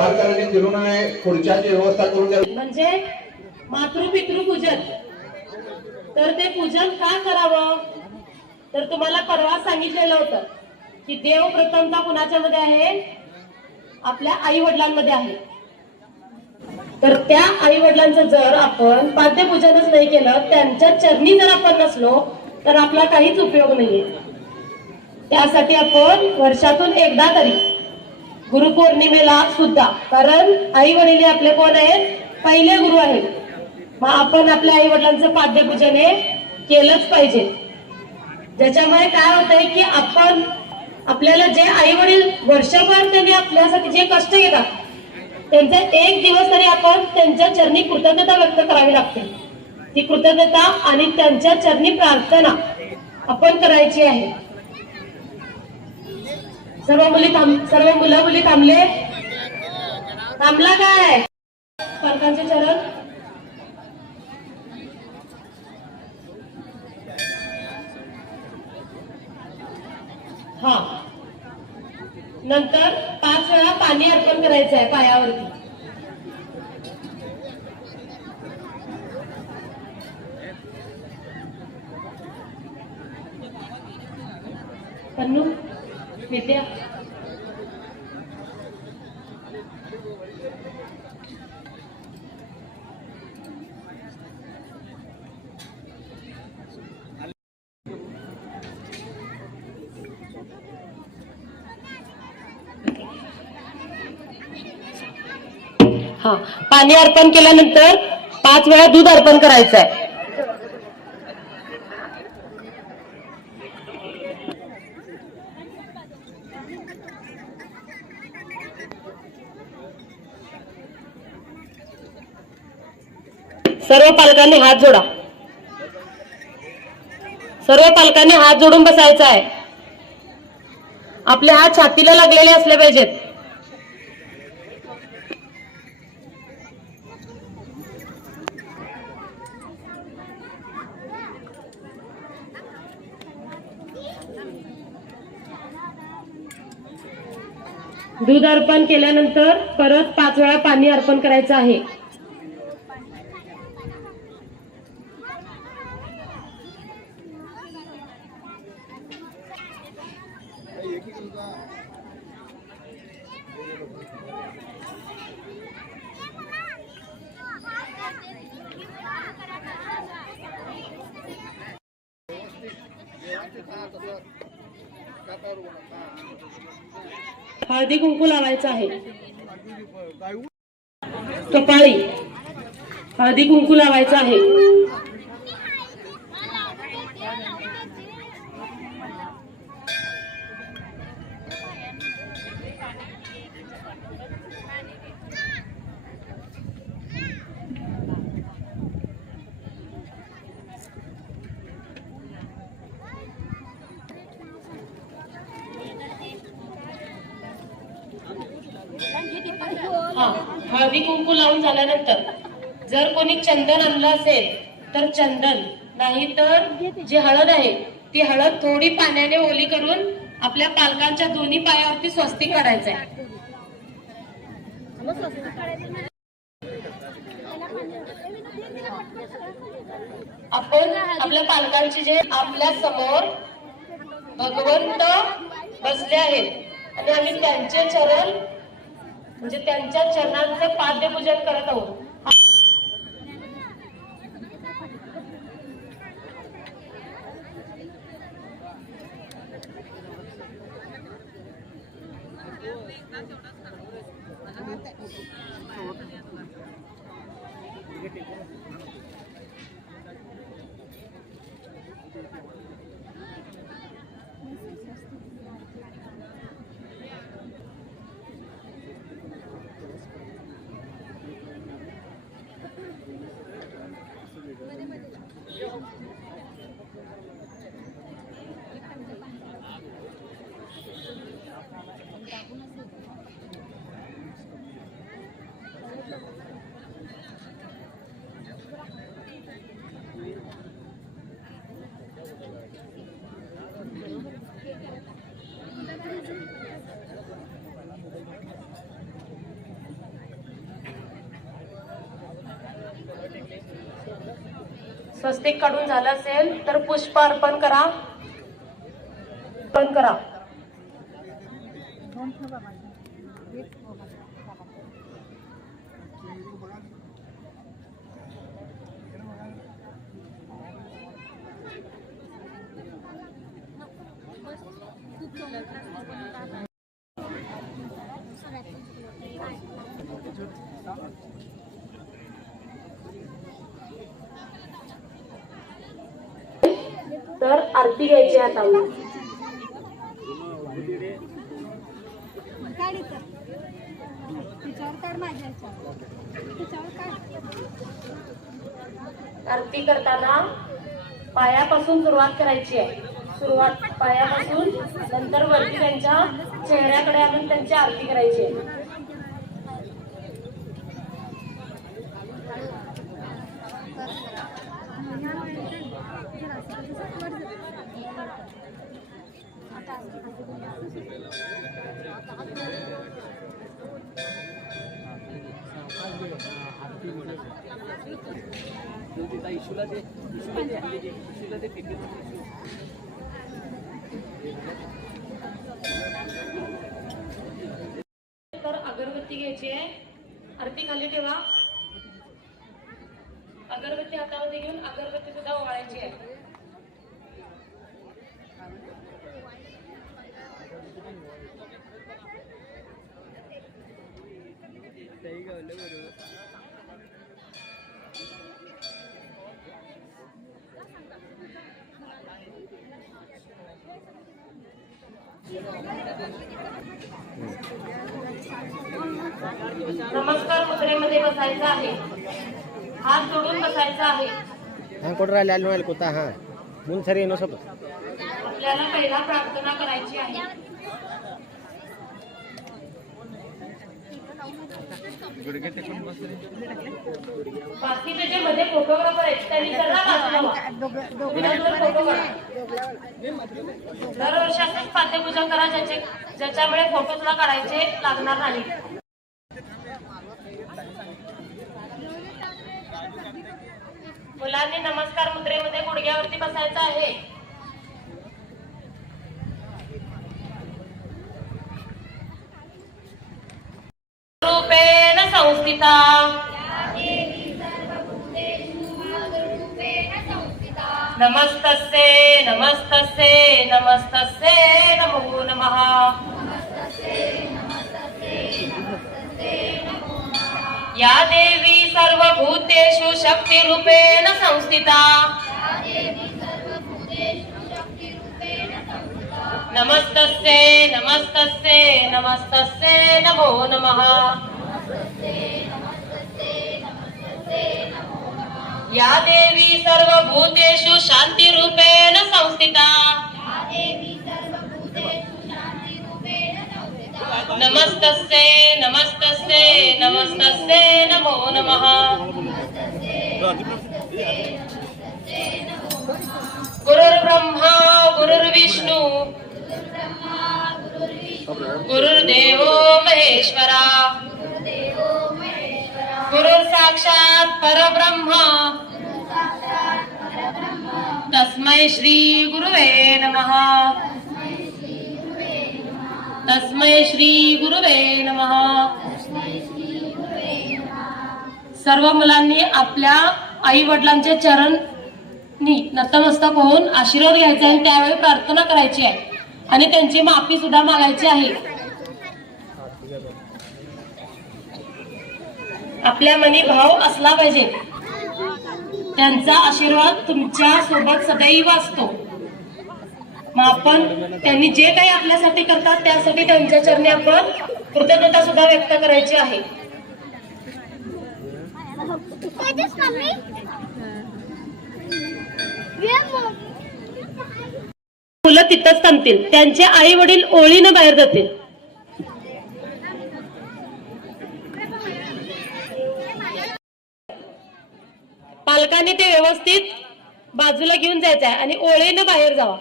सरकारने दिलं नाही खुर्च्याची व्यवस्था करून द्यावी. म्हणजे मातृपितृ पूजन, तर ते पूजन का करावं, तर तुम्हाला परवा सांगितलेलं होतं की देव प्रथमता कुणाच्या मध्ये आहे, आपल्या आई वडिलांमध्ये आहे. तर त्या आई वडिलांचं जर आपण पाद्यपूजनच नाही केलं, त्यांच्या चरणी जर आपण नसलो तर आपला काहीच उपयोग नाहीये. त्यासाठी आपण वर्षातून एकदा तरी गुरुपौर्णिमेला सुद्धा, कारण आई वडील आपले कोण आहेत, पहिले गुरु आहेत, मग आपण आपल्या आई वडिलांचं पाद्यपूजन हे केलंच पाहिजे. ज्याच्यामुळे काय होतंय की आपण आपल्याला जे आई वडील वर्षभर त्यांनी आपल्यासाठी जे कष्ट घेतात, त्यांचा एक दिवस तरी आपण त्यांच्या चरणी कृतज्ञता व्यक्त करावी लागते. ती कृतज्ञता आणि त्यांच्या चरणी प्रार्थना आपण करायची आहे. सर्व मुलं मुली थांबले, थांबला काय पालकांचे चरण. हा, नंतर 5 वेळा पाणी अर्पण करायचं आहे पायावरती. पन्नू विद्या, हा, पाणी अर्पण केल्यानंतर 5 वेळा दूध अर्पण करायचं आहे. सर्व पालकांनी हात जोडा, सर्व पालकांनी हात जोडून बसायचा आहे. आपले हात छातीला लागलेले असले पाहिजेत. दूध अर्पण केल्यानंतर परत 5 वेळा पाणी अर्पण करायचं आहे. हळदी कुंकू लावायचं आहे. कपाळी हळदी कुंकू लावायचं आहे. हा, हळदी कुंकू लावून झाल्यानंतर जर कोणी चंदन आणलं असेल तर चंदन, नाही तर जी हळद आहे ती हळद थोडी पाण्याने ओली करून आपल्या पालकांच्या दोन्ही पायावरती स्वस्तिक काढायचं आहे. आपण आपल्या पालकांची जे आपल्या समोर भगवंत बसले आहेत आणि आम्ही त्यांचे चरण म्हणजे त्यांच्या चरणांचं पाद्यपूजन करत आहोत. स्वस्तिक काढून झालं असेल तर पुष्प अर्पण करा. अर्पण करा. तर आरती घ्यायची हातावर. आरती करताना पायापासून सुरुवात करायची आहे. सुरुवात पायापासून, नंतर वरती त्यांच्या चेहऱ्याकडे आणून त्यांची आरती करायची आहे. तर अगरबत्ती घ्यायची आहे. आरती खाली ठेवा. अगरबत्ती हातामध्ये घेऊन अगरबत्ती सुद्धा ओवाळायची आहे. नमस्कार मुद्रेमध्ये बसायचं आहे. हात जोडून बसायचं आहे. आपल्याला पहिला प्रार्थना करायची आहे. बाकीचे जे मध्ये फोटोग्राफर आहेत त्यांनी सर्व फोटो काढा. दरवर्षी असंच पाद्यपूजन करा ज्याच्यामुळे फोटो सुद्धा काढायचे लागणार नाही. मुलांनी नमस्कार मुद्रेमध्ये गुडघ्यावरती बसायचं आहे. रूपेण संस्थिता नमस्तस्ये नमस्तस्ये नमस्तस्ये नमो नमः. या देवी सर्वभूतेषु शक्तिरूपेण संस्थिता नमस्तस्ये नमस्तस्ये नमस्तस्ये नमो नमः. या देवी सर्वभूतेषु शान्तिरूपेण संस्थिता नमस्तस्ये नमस्तस्ये नमस्तस्ये नमो नमः. गुरुर्ब्रह्मा गुरुर्विष्णु गुरुर्देवो महेश्वरा गुरुर् साक्षात् परब्रह्म तस्मै श्री गुरुवे नमः. तस्मै श्री गुरुवे नमः. सर्व मुलांनी आपल्या आई वडिलांचे चरणी नतमस्तक होऊन आशीर्वाद घ्यायचा आहे. त्यावेळी प्रार्थना करायची आहे आणि त्यांची माफी सुद्धा मागायची आहे. आपल्या मनी भाव असला पाहिजे. त्यांचा आशीर्वाद तुमच्या सोबत सदैव असतो. मग आपण त्यांनी जे काही आपल्यासाठी करतात त्यासाठी त्यांच्या चरणी आपण कृतज्ञता सुद्धा व्यक्त करायची आहे. मुलं तिथंच थांबतील. त्यांचे आई वडील ओळीनं बाहेर जातील. पालकांनी ते व्यवस्थित बाजूला घेऊन जायचं आहे आणि ओळीनं बाहेर जावा.